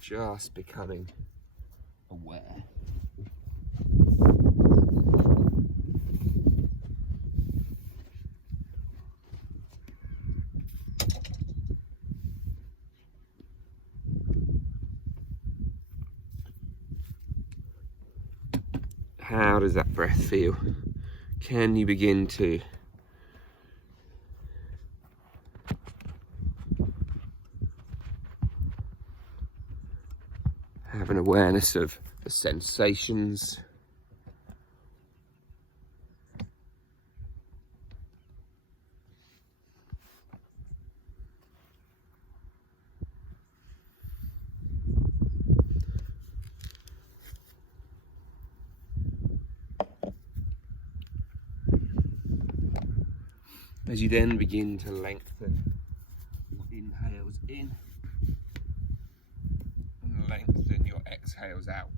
just becoming aware. How does that breath feel? Can you begin to have an awareness of the sensations? As you then begin to lengthen your inhales in and lengthen your exhales out.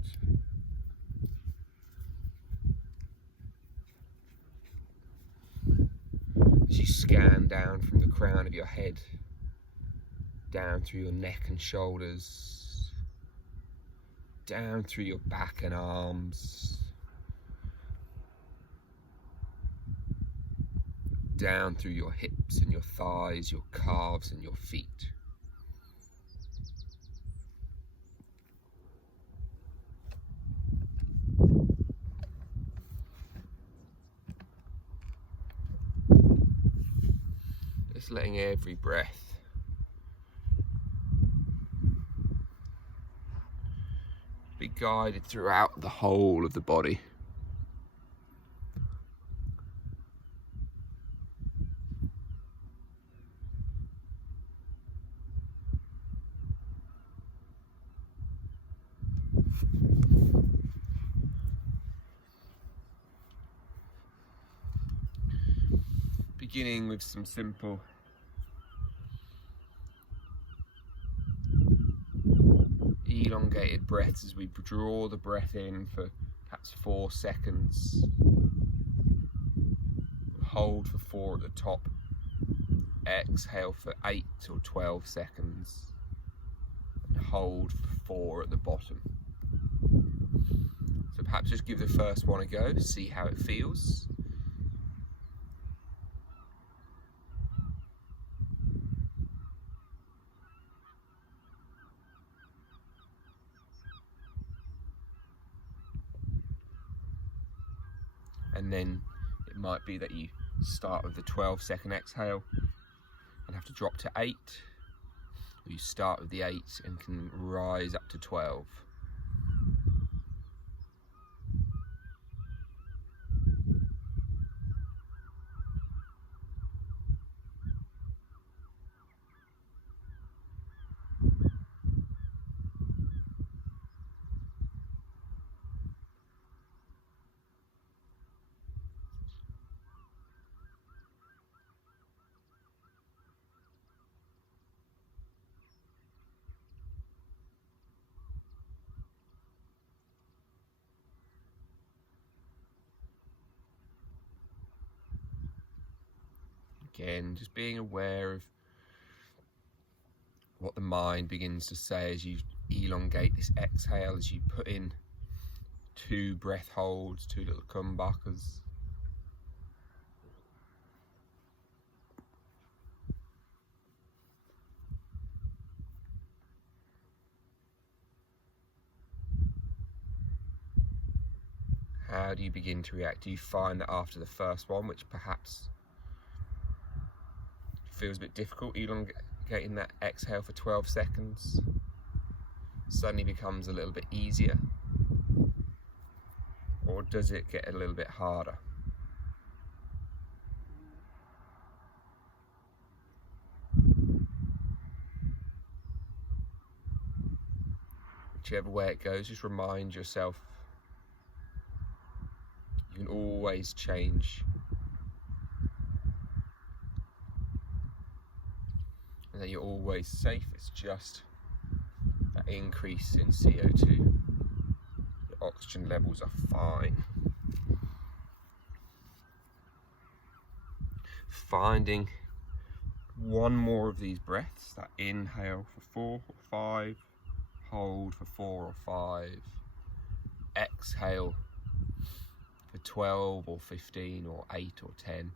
As you scan down from the crown of your head, down through your neck and shoulders, down through your back and arms, down through your hips and your thighs, your calves and your feet. Just letting every breath be guided throughout the whole of the body. Beginning with some simple elongated breaths as we draw the breath in for perhaps 4 seconds, hold for 4 at the top, exhale for 8 or 12 seconds, and hold for 4 at the bottom. So perhaps just give the first one a go, see how it feels. And then it might be that you start with the 12-second exhale and have to drop to 8, or you start with the 8 and can rise up to 12. Again, just being aware of what the mind begins to say as you elongate this exhale, as you put in 2 breath holds, 2 little kumbakas. How do you begin to react? Do you find that after the first one, which perhaps feels a bit difficult, elongating that exhale for 12 seconds, suddenly becomes a little bit easier? Or does it get a little bit harder? Whichever way it goes, just remind yourself you can always change, and that you're always safe. It's just that increase in CO2. Your oxygen levels are fine. Finding one more of these breaths, that inhale for 4 or 5, Hold for 4 or 5. Exhale for 12 or 15 or 8 or 10.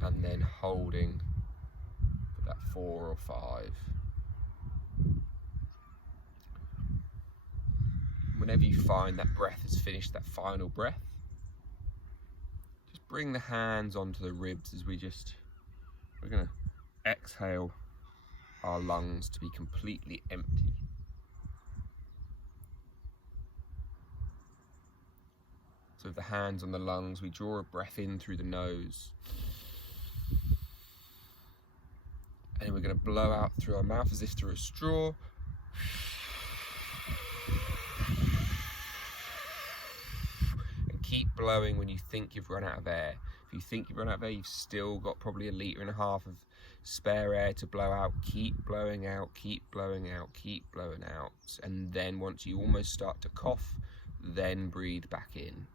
And then holding for that 4 or 5. Whenever you find that breath has finished, that final breath, just bring the hands onto the ribs as we're going to exhale our lungs to be completely empty. So with the hands on the lungs, we draw a breath in through the nose. And we're going to blow out through our mouth as if through a straw. And keep blowing when you think you've run out of air. If you think you've run out of air, you've still got probably 1.5 liters of spare air to blow out. Keep blowing out, keep blowing out, keep blowing out. And then once you almost start to cough, then breathe back in.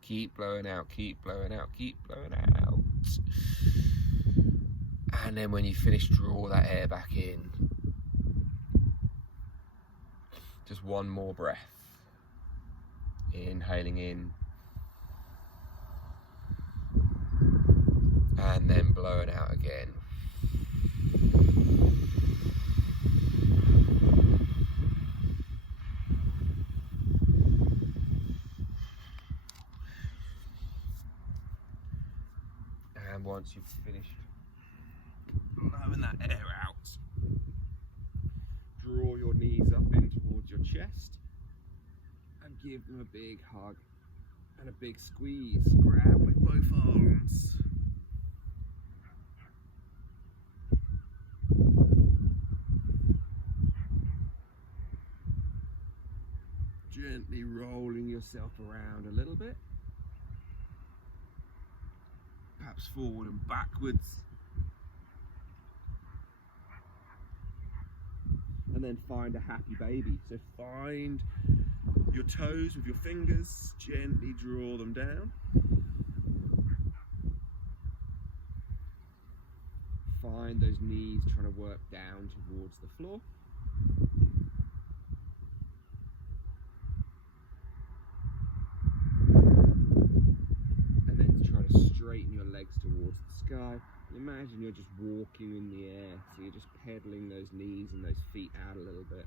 Keep blowing out, keep blowing out, keep blowing out. And then when you finish, draw that air back in. Just one more breath. Inhaling in. And then blowing out again. And once you've finished blowing that air out, draw your knees up in towards your chest and give them a big hug and a big squeeze. Grab with both arms. Gently rolling yourself around a little bit. Perhaps forward and backwards. And then find a happy baby. So find your toes with your fingers, gently draw them down. Find those knees trying to work down towards the floor. And then try to straighten your legs towards the sky. Imagine you're just walking in the air, so you're just pedaling those knees and those feet out a little bit.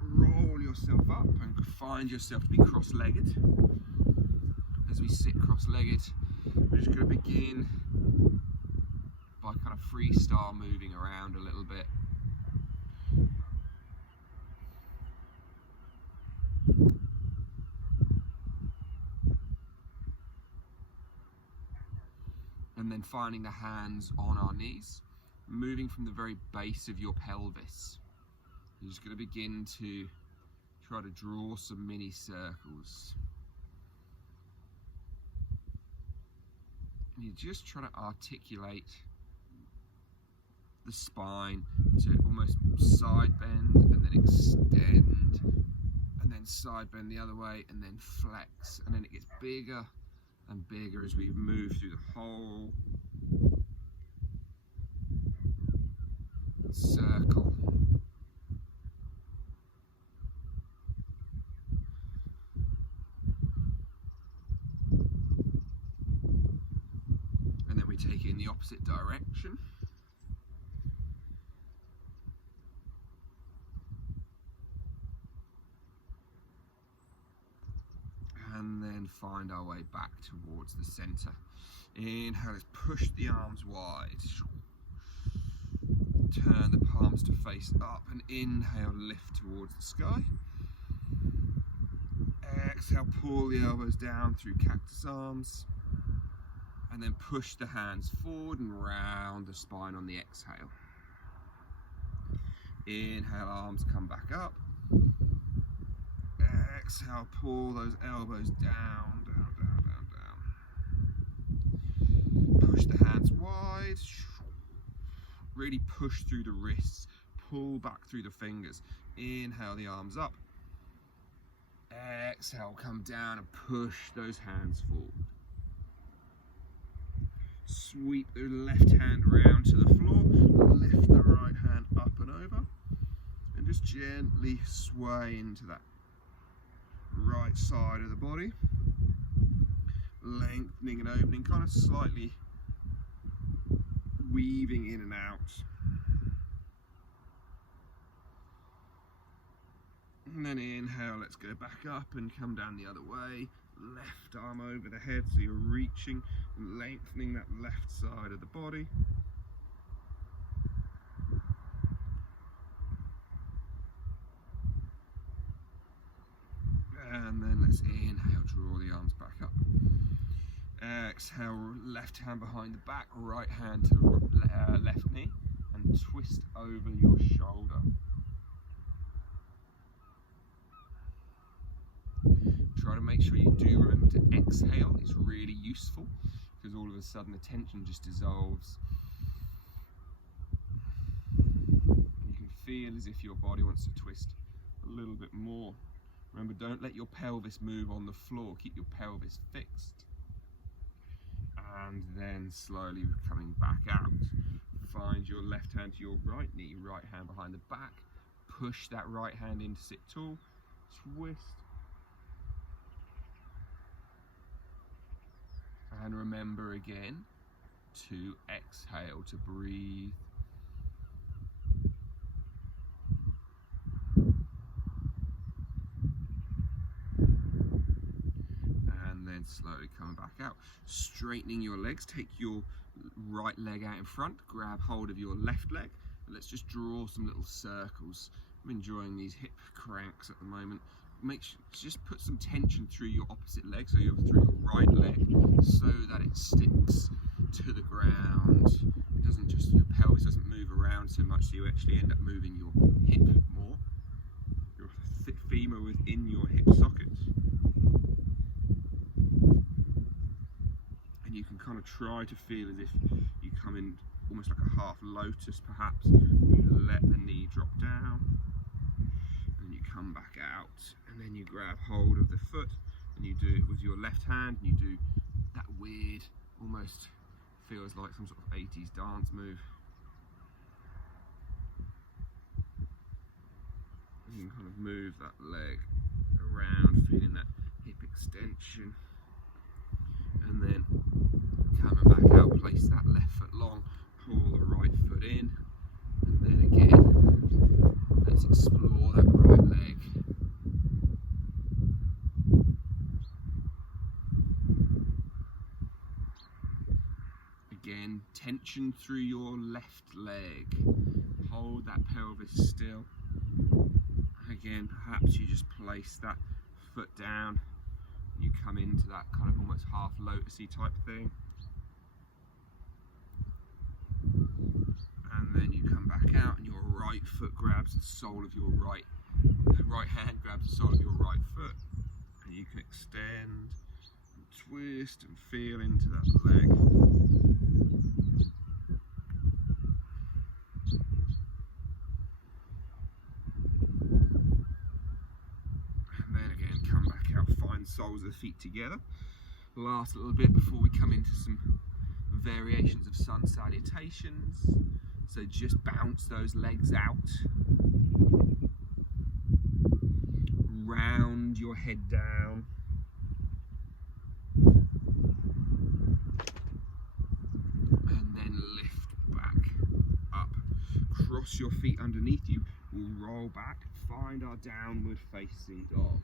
Roll yourself up and find yourself to be cross-legged. As we sit cross-legged, we're just going to begin by kind of freestyle moving around a little bit. And then finding the hands on our knees, moving from the very base of your pelvis. You're just going to begin to try to draw some mini circles. And you're just trying to articulate the spine to almost side bend and then extend, and then side bend the other way, and then flex, and then it gets bigger and bigger as we move through the whole circle. And then we take it in the opposite direction. And then find our way back towards the center. Inhale, let's push the arms wide. Turn the palms to face up, and inhale, lift towards the sky. Exhale, pull the elbows down through cactus arms. And then push the hands forward and round the spine on the exhale. Inhale, arms come back up. Exhale, pull those elbows down, down, down, down, down. Push the hands wide. Really push through the wrists. Pull back through the fingers. Inhale the arms up. Exhale, come down and push those hands forward. Sweep the left hand round to the floor. Lift the right hand up and over. And just gently sway into that right side of the body. Lengthening and opening, kind of slightly weaving in and out. And then inhale, let's go back up and come down the other way. Left arm over the head, so you're reaching and lengthening that left side of the body. And then let's inhale, draw the arms back up. Exhale, left hand behind the back, right hand to left knee, and twist over your shoulder. Try to make sure you do remember to exhale. It's really useful because all of a sudden the tension just dissolves. And you can feel as if your body wants to twist a little bit more. Remember, don't let your pelvis move on the floor. Keep your pelvis fixed. And then slowly coming back out. Find your left hand to your right knee, right hand behind the back. Push that right hand in to sit tall. Twist. And remember again to exhale, to breathe. And then slowly coming back out. Straightening your legs, take your right leg out in front, grab hold of your left leg. Let's just draw some little circles. I'm enjoying these hip cranks at the moment. Just put some tension through your opposite leg, so you're through your right leg, so that it sticks to the ground. It doesn't just, your pelvis doesn't move around so much, so you actually end up moving your hip more. Your femur within your hip socket. And you can kind of try to feel as if you come in almost like a half lotus perhaps. You let the knee drop down. And you come back out, and then you grab hold of the foot, and you do it with your left hand, and you do that weird, almost feels like some sort of 80s dance move. And you can kind of move that leg around, feeling that hip extension, and then coming back out, place that left foot long, pull the right foot in, and then again, let's explore that right leg. Again, tension through your left leg. Hold that pelvis still. Again, perhaps you just place that foot down. You come into that kind of almost half lotusy type thing. And then you come back out, and your right foot grabs the sole of your right hand grabs the sole of your right foot, and you can extend and twist and feel into that leg. And then again, come back out, find soles of the feet together. Last little bit before we come into some variations of sun salutations. So just bounce those legs out. Round your head down. And then lift back up. Cross your feet underneath you. We'll roll back. Find our downward facing dog.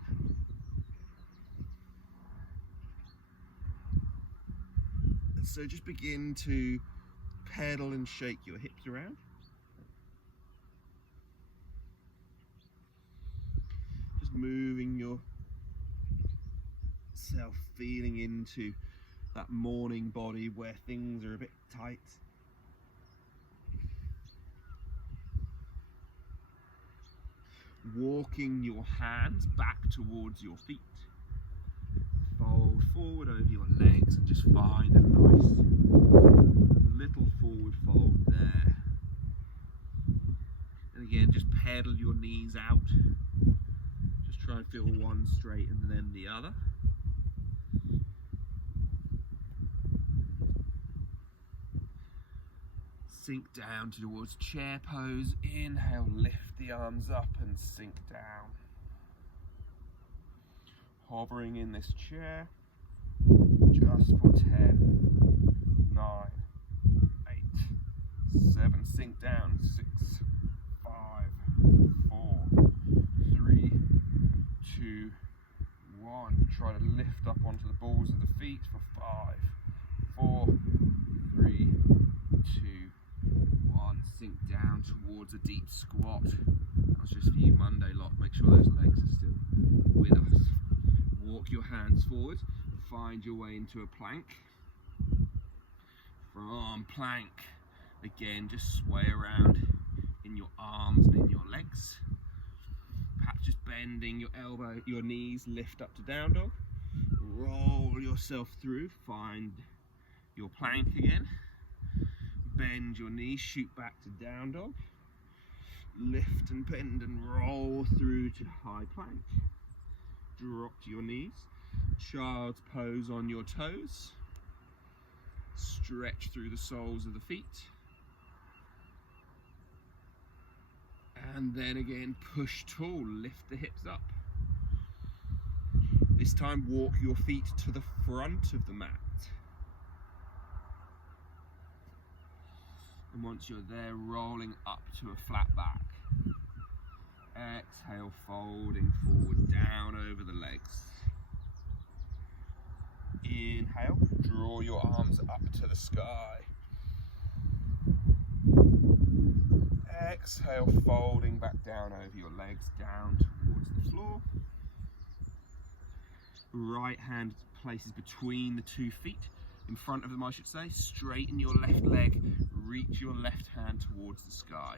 And so just begin to pedal and shake your hips around. Just moving yourself, feeling into that morning body where things are a bit tight. Walking your hands back towards your feet. Fold forward over your legs and just find a nice little forward fold there. And again, just pedal your knees out. Just try and feel one straight and then the other. Sink down towards chair pose. Inhale, lift the arms up and sink down. Hovering in this chair just for 10, 9, 8, 7, sink down, 6, 5, 4, 3, 2, 1. Try to lift up onto the balls of the feet for 5, 4, 3, 2, 1. Sink down towards a deep squat. That was just for you Monday lot. Make sure those legs are still with us. Walk your hands forward. Find your way into a plank. From plank, again, just sway around in your arms and in your legs. Perhaps just bending your elbow, your knees, lift up to down dog. Roll yourself through. Find your plank again. Bend your knees, shoot back to down dog. Lift and bend and roll through to high plank. Drop to your knees. Child's pose on your toes. Stretch through the soles of the feet. And then again, push tall, lift the hips up. This time, walk your feet to the front of the mat. And once you're there, rolling up to a flat back. Exhale, folding forward, down over the legs. Inhale, draw your arms up to the sky. Exhale, folding back down over your legs, down towards the floor. Right hand places between the 2 feet, in front of them I should say. Straighten your left leg, reach your left hand towards the sky.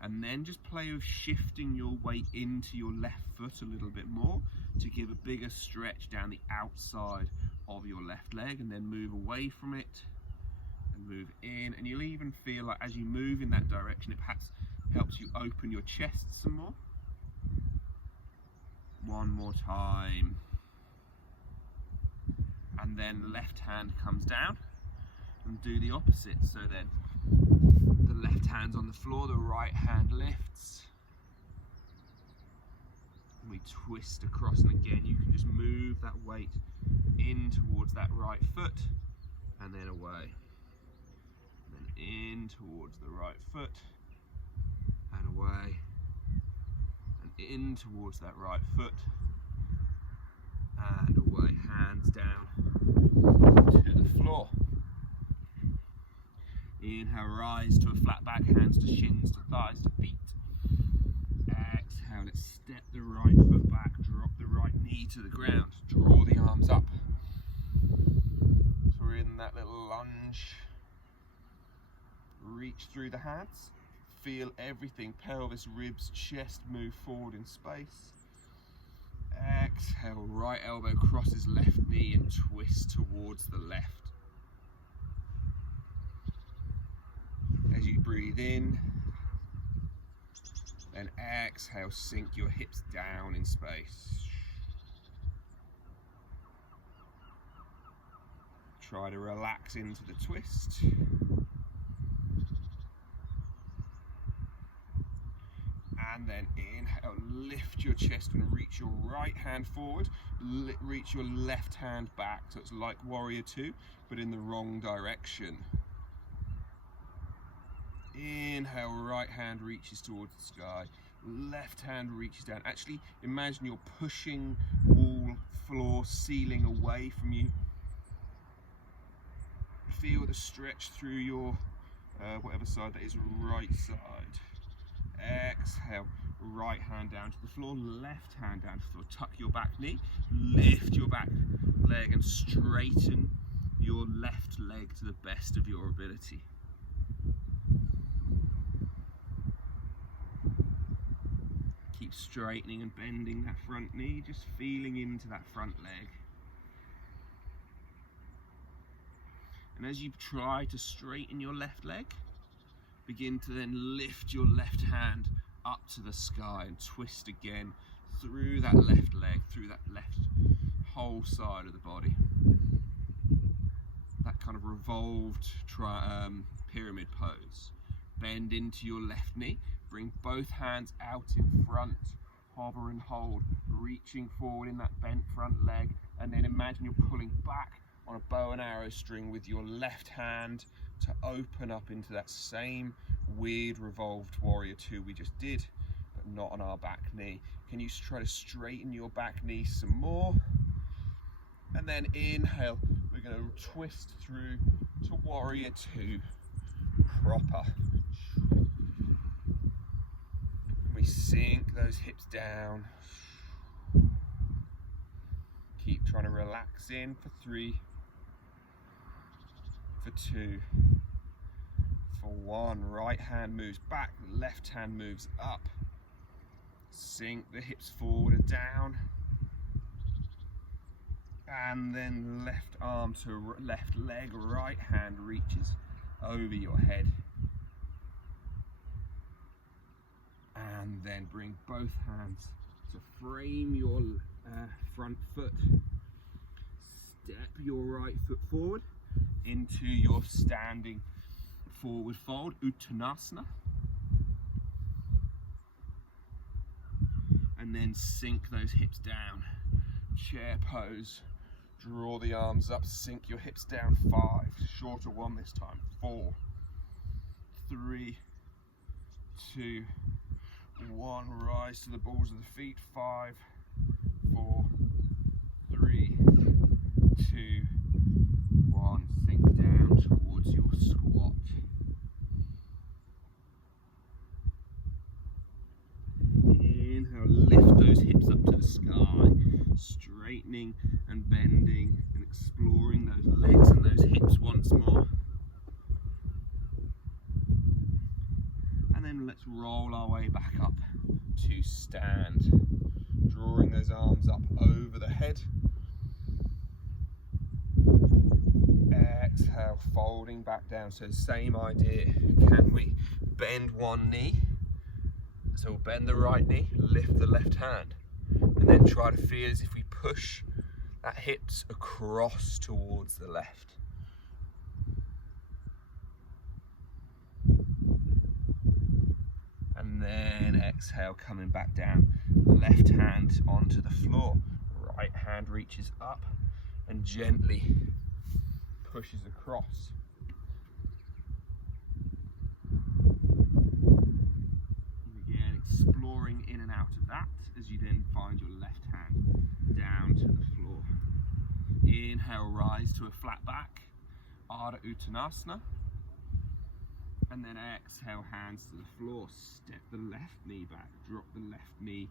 And then just play with shifting your weight into your left foot a little bit more to give a bigger stretch down the outside of your left leg, and then move away from it and move in. And you'll even feel like as you move in that direction, it perhaps helps you open your chest some more. One more time. And then left hand comes down and do the opposite. So then the left hand's on the floor, the right hand lifts. And we twist across, and again you can just move that weight in towards that right foot and then away. And then in towards the right foot and away. And in towards that right foot and away. Hands down to the floor. Inhale, rise to a flat back, hands to shins, to thighs, to feet. Exhale, let's step the right foot back, drop the right knee to the ground, draw the arms up. So we're in that little lunge. Reach through the hands, feel everything, pelvis, ribs, chest move forward in space. Exhale, right elbow crosses left knee and twist towards the left. As you breathe in, then exhale, sink your hips down in space. Try to relax into the twist. And then inhale, lift your chest and reach your right hand forward, reach your left hand back, so it's like warrior 2, but in the wrong direction. Inhale, right hand reaches towards the sky, left hand reaches down. Actually, imagine you're pushing wall, floor, ceiling away from you. Feel the stretch through your, whatever side that is, right side. Exhale, right hand down to the floor, left hand down to the floor. Tuck your back knee, lift your back leg and straighten your left leg to the best of your ability. Keep straightening and bending that front knee, just feeling into that front leg. And as you try to straighten your left leg, begin to then lift your left hand up to the sky and twist again through that left leg, through that left whole side of the body. That kind of revolved pyramid pose. Bend into your left knee, bring both hands out in front, hover and hold, reaching forward in that bent front leg, and then imagine you're pulling back on a bow and arrow string with your left hand to open up into that same weird revolved warrior two we just did, but not on our back knee. Can you try to straighten your back knee some more? And then inhale, we're going to twist through to warrior two, proper. We sink those hips down. Keep trying to relax in for 3, for 2, for 1. Right hand moves back, left hand moves up. Sink the hips forward and down. And then left arm to left leg, right hand reaches over your head. And then bring both hands to frame your front foot. Step your right foot forward into your standing forward fold, Uttanasana. And then sink those hips down. Chair pose. Draw the arms up, sink your hips down. 5, shorter one this time. 4, 3, 2, 1. Rise to the balls of the feet. 5, 4, 3, 2, 1. Sink down towards your squat. Inhale, lift those hips up to the sky, straightening and bending and exploring those legs and those hips once more. And then let's roll our way back up to stand, drawing those arms up over the head. Exhale, folding back down. So same idea. Can we bend one knee? So we'll bend the right knee, lift the left hand, and then try to feel as if we push that hips across towards the left. And then exhale, coming back down. Left hand onto the floor, right hand reaches up and gently pushes across. Exploring in and out of that as you then find your left hand down to the floor. Inhale, rise to a flat back, Ardha Uttanasana. And then exhale, hands to the floor. Step the left knee back, drop the left knee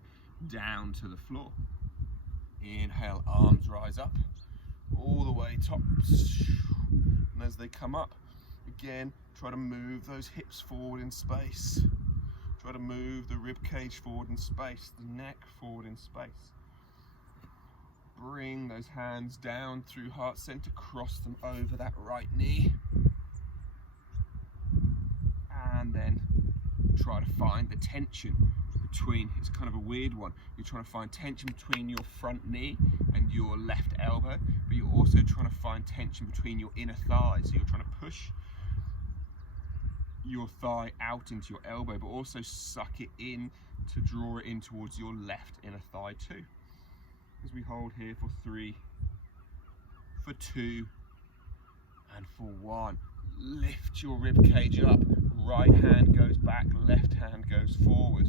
down to the floor. Inhale, arms rise up, all the way top. And as they come up, again, try to move those hips forward in space. Try to move the rib cage forward in space, the neck forward in space. Bring those hands down through heart center, cross them over that right knee. And then try to find the tension between, it's kind of a weird one. You're trying to find tension between your front knee and your left elbow, but you're also trying to find tension between your inner thighs. So you're trying to push your thigh out into your elbow, but also suck it in to draw it in towards your left inner thigh too. As we hold here for 3, for 2, and for 1. Lift your rib cage up. Right hand goes back, left hand goes forward,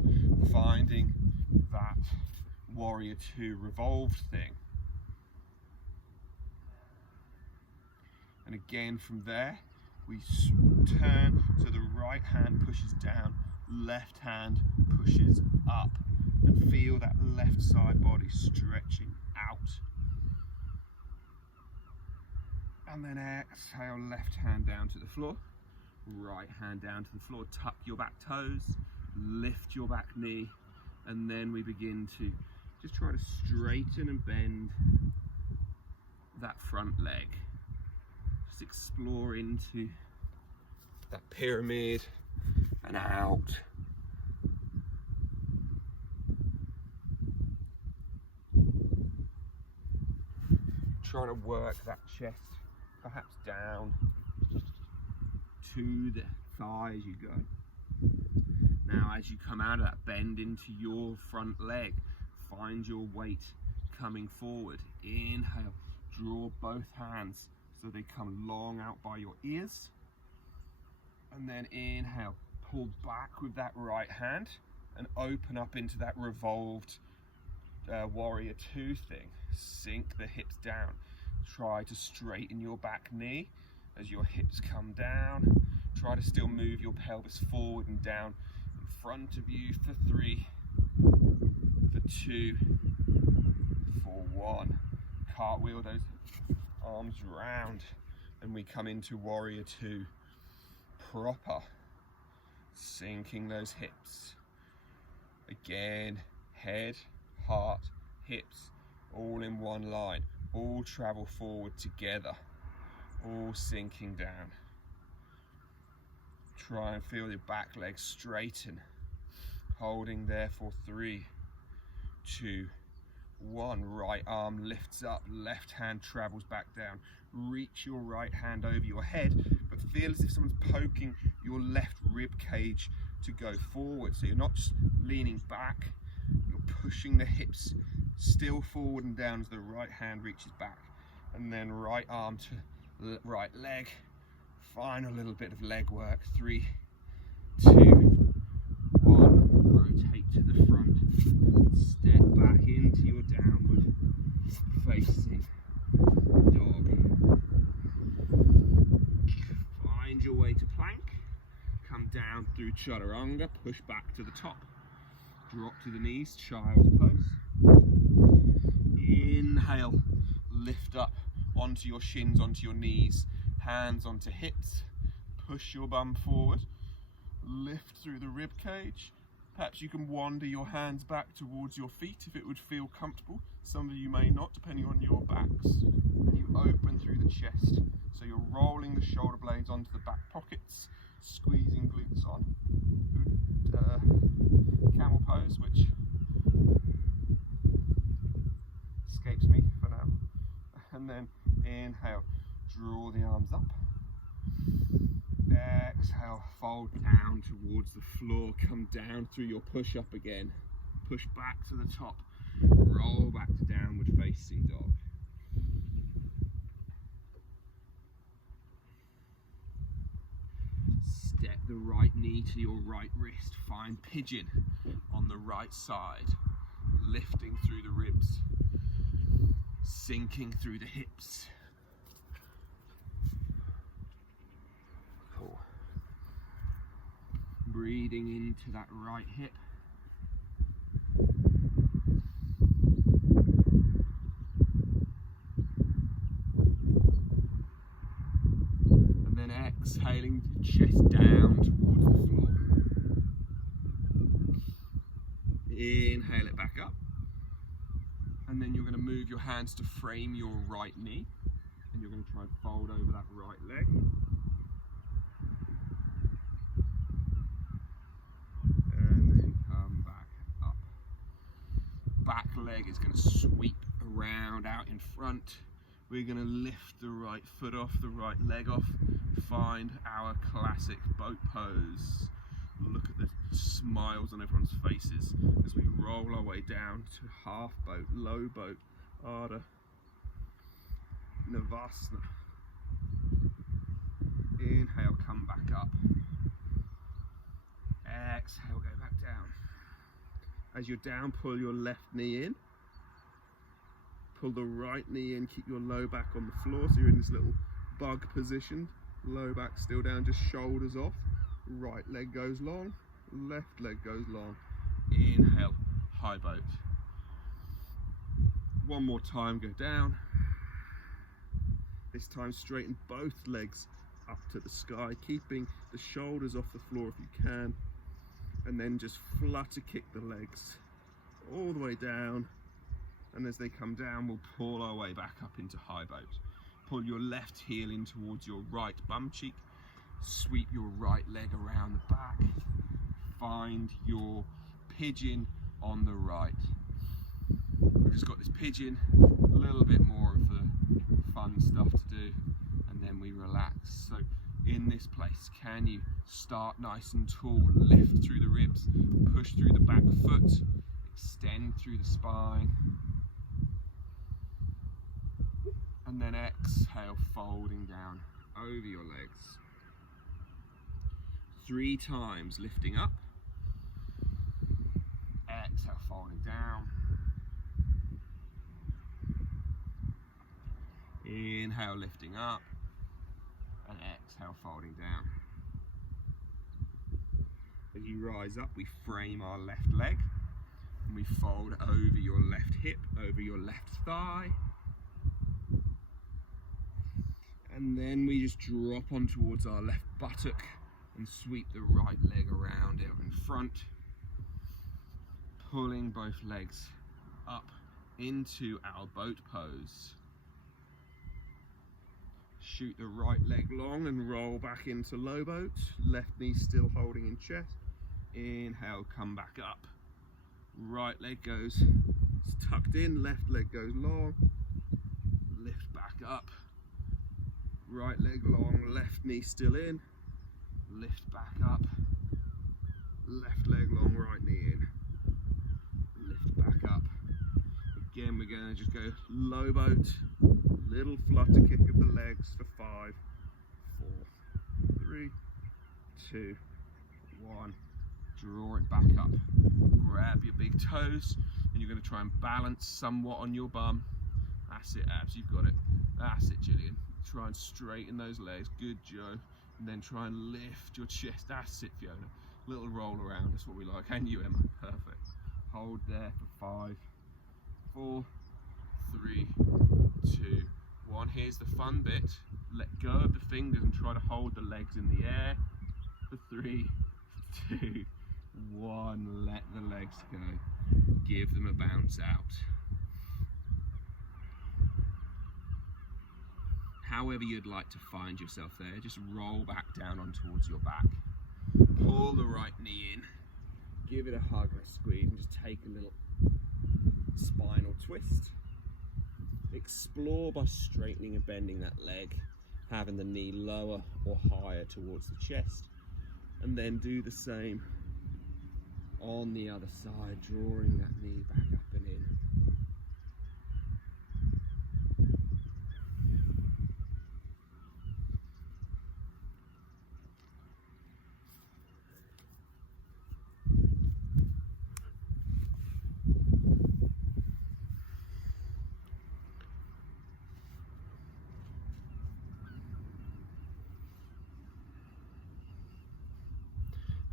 finding that warrior two revolved thing. And again from there, we turn so the right hand pushes down, left hand pushes up, and feel that left side body stretching out. And then exhale, left hand down to the floor, right hand down to the floor. Tuck your back toes, lift your back knee, And then we begin to just try to straighten and bend that front leg. Just explore into that pyramid and out. Trying to work that chest perhaps down to the thigh as you go. Now as you come out of that, bend into your front leg. Find your weight coming forward. Inhale, draw both hands so they come long out by your ears. And then inhale, pull back with that right hand and open up into that revolved warrior two thing. Sink the hips down. Try to straighten your back knee as your hips come down. Try to still move your pelvis forward and down in front of you for 3, for 2, for 1. Cartwheel those arms round and we come into warrior two. Proper. Sinking those hips. Again, head, heart, hips, all in one line. All travel forward together. All sinking down. Try and feel your back leg straighten. Holding there for 3, 2, 1. Right arm lifts up, left hand travels back down. Reach your right hand over your head, but feel as if someone's poking your left rib cage to go forward. So you're not just leaning back, you're pushing the hips still forward and down as the right hand reaches back. And then right arm to right leg. Final little bit of leg work. 3, 2, 1. Rotate to the front. Step back into your downward facing dog. Find your way to plank. Come down through chaturanga. Push back to the top. Drop to the knees. Child's pose. Inhale. Lift up onto your shins, onto your knees. Hands onto hips. Push your bum forward. Lift through the rib cage. Perhaps you can wander your hands back towards your feet if it would feel comfortable. Some of you may not, depending on your backs. And you open through the chest. So you're rolling the shoulder blades onto the back pockets, squeezing glutes on. Camel pose, which escapes me for now. And then inhale, draw the arms up. Exhale, fold down towards the floor. Come down through your push-up again. Push back to the top. Roll back to downward facing dog. Step the right knee to your right wrist. Find pigeon on the right side. Lifting through the ribs. Sinking through the hips. Cool. Breathing into that right hip. And then exhaling, chest down towards the floor. Inhale it back up. And then you're going to move your hands to frame your right knee. And you're going to try and fold over that right leg. And then come back up. Back leg is going to sweep around out in front. We're going to lift the right foot off, the right leg off. Find our classic boat pose. Look at the smiles on everyone's faces as we roll our way down to half boat, low boat, Ardha, Navasana. Inhale, come back up. Exhale, go back down. As you're down, pull your left knee in. Pull the right knee in, keep your low back on the floor so you're in this little bug position. Low back still down, just shoulders off. Right leg goes long, left leg goes long. Inhale, high boat. One more time, go down. This time straighten both legs up to the sky, keeping the shoulders off the floor if you can. And then just flutter kick the legs. all the way down, and as they come down, we'll pull our way back up into high boat. Pull your left heel in towards your right bum cheek, sweep your right leg around the back, find your pigeon on the right. We've just got this pigeon, a little bit more of the fun stuff to do, and then we relax. So in this place, can you start nice and tall, lift through the ribs, push through the back foot, extend through the spine, and then exhale, folding down over your legs. 3 times, lifting up, exhale, folding down, inhale, lifting up, and exhale, folding down. As you rise up, we frame our left leg, and we fold over your left hip, over your left thigh, and then we just drop on towards our left buttock and sweep the right leg around out in front, pulling both legs up into our boat pose. Shoot the right leg long and roll back into low boat, left knee still holding in chest. Inhale, come back up. Right leg goes tucked in, left leg goes long, lift back up. Right leg long, left knee still in, lift back up, left leg long, right knee in, lift back up. Again, we're going to just go low boat, little flutter kick of the legs for 5, 4, 3, 2, 1. Draw it back up. Grab your big toes, and you're going to try and balance somewhat on your bum. That's it, abs, you've got it. That's it, Gillian. Try and straighten those legs. Good, Joe. And then try and lift your chest. That's it, Fiona. Little roll around. That's what we like. And you, Emma. Perfect. Hold there for 5, 4, 3, 2, 1. Here's the fun bit. Let go of the fingers and try to hold the legs in the air. For 3, 2, 1. Let the legs go. Give them a bounce out. However you'd like to find yourself there, just roll back down on towards your back. Pull the right knee in, give it a hug and a squeeze, and just take a little spinal twist. Explore by straightening and bending that leg, having the knee lower or higher towards the chest, and then do the same on the other side, drawing that knee back up and in.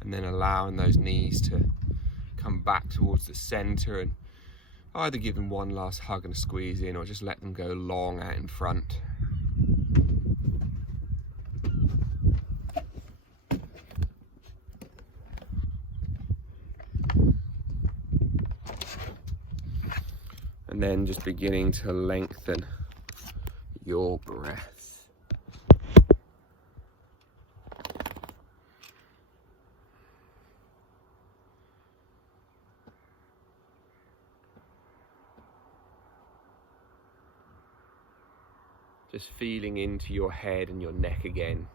And then allowing those knees to come back towards the center, and either give them one last hug and a squeeze in, or just let them go long out in front. And then just beginning to lengthen your breath. Just feeling into your head and your neck again.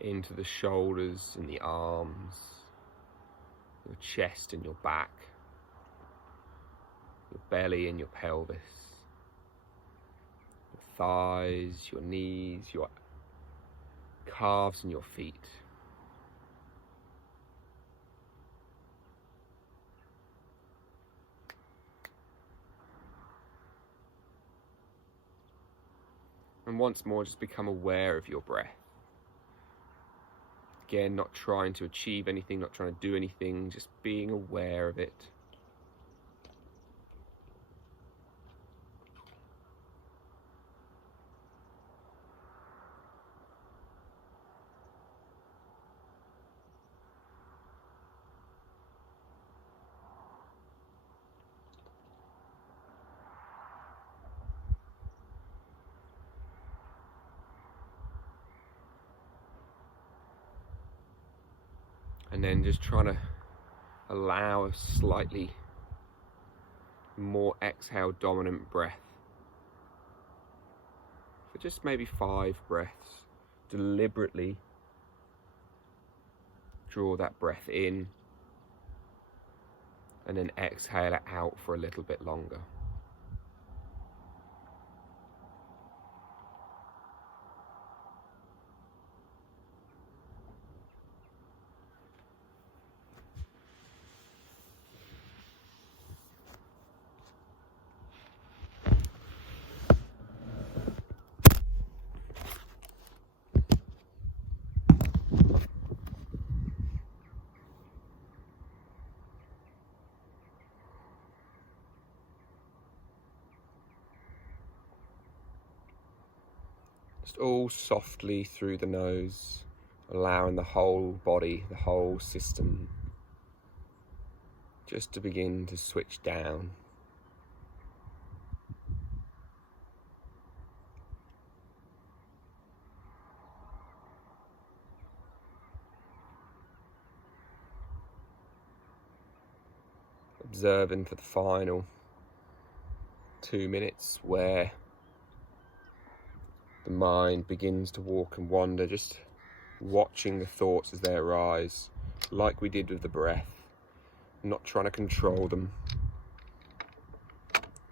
Into the shoulders and the arms, your chest and your back, your belly and your pelvis, your thighs, your knees, your calves and your feet. And once more, just become aware of your breath. Again, not trying to achieve anything, not trying to do anything, just being aware of it. And then just trying to allow a slightly more exhale dominant breath. For just maybe 5 breaths, deliberately draw that breath in and then exhale it out for a little bit longer. Just all softly through the nose, allowing the whole body, the whole system, just to begin to switch down. Observing for the final 2 minutes where the mind begins to walk and wander, just watching the thoughts as they arise, like we did with the breath, not trying to control them,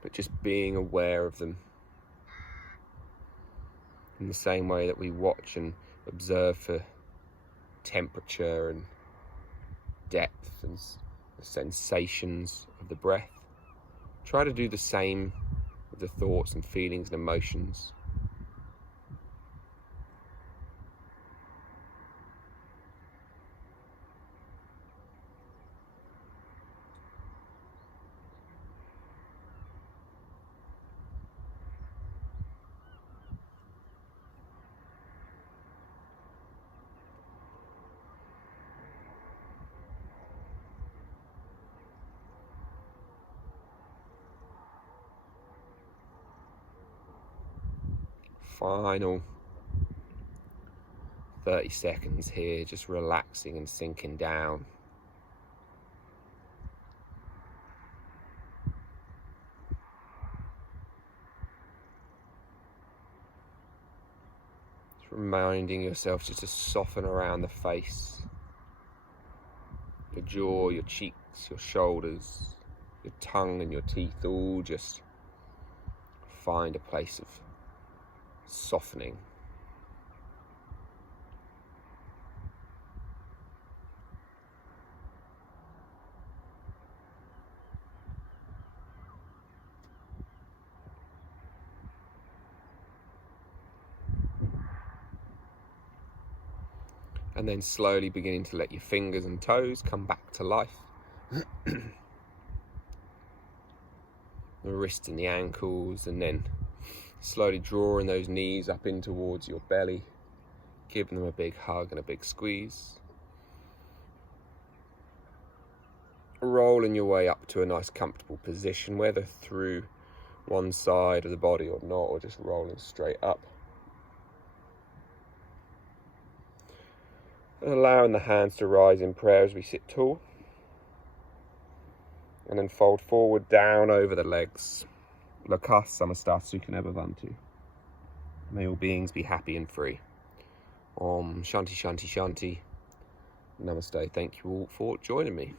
but just being aware of them. In the same way that we watch and observe for temperature and depth and the sensations of the breath, try to do the same with the thoughts and feelings and emotions. Final 30 seconds here, just relaxing and sinking down. Just reminding yourself just to soften around the face, your jaw, your cheeks, your shoulders, your tongue and your teeth, all just find a place of softening. And then slowly beginning to let your fingers and toes come back to life. The wrists and the ankles, and then slowly drawing those knees up in towards your belly, giving them a big hug and a big squeeze. Rolling your way up to a nice comfortable position, whether through one side of the body or not, or just rolling straight up. And allowing the hands to rise in prayer as we sit tall. And then fold forward down over the legs. Lokah Samasta Sukha Bhavantu. May all beings be happy and free. Om Shanti Shanti Shanti. Namaste. Thank you all for joining me.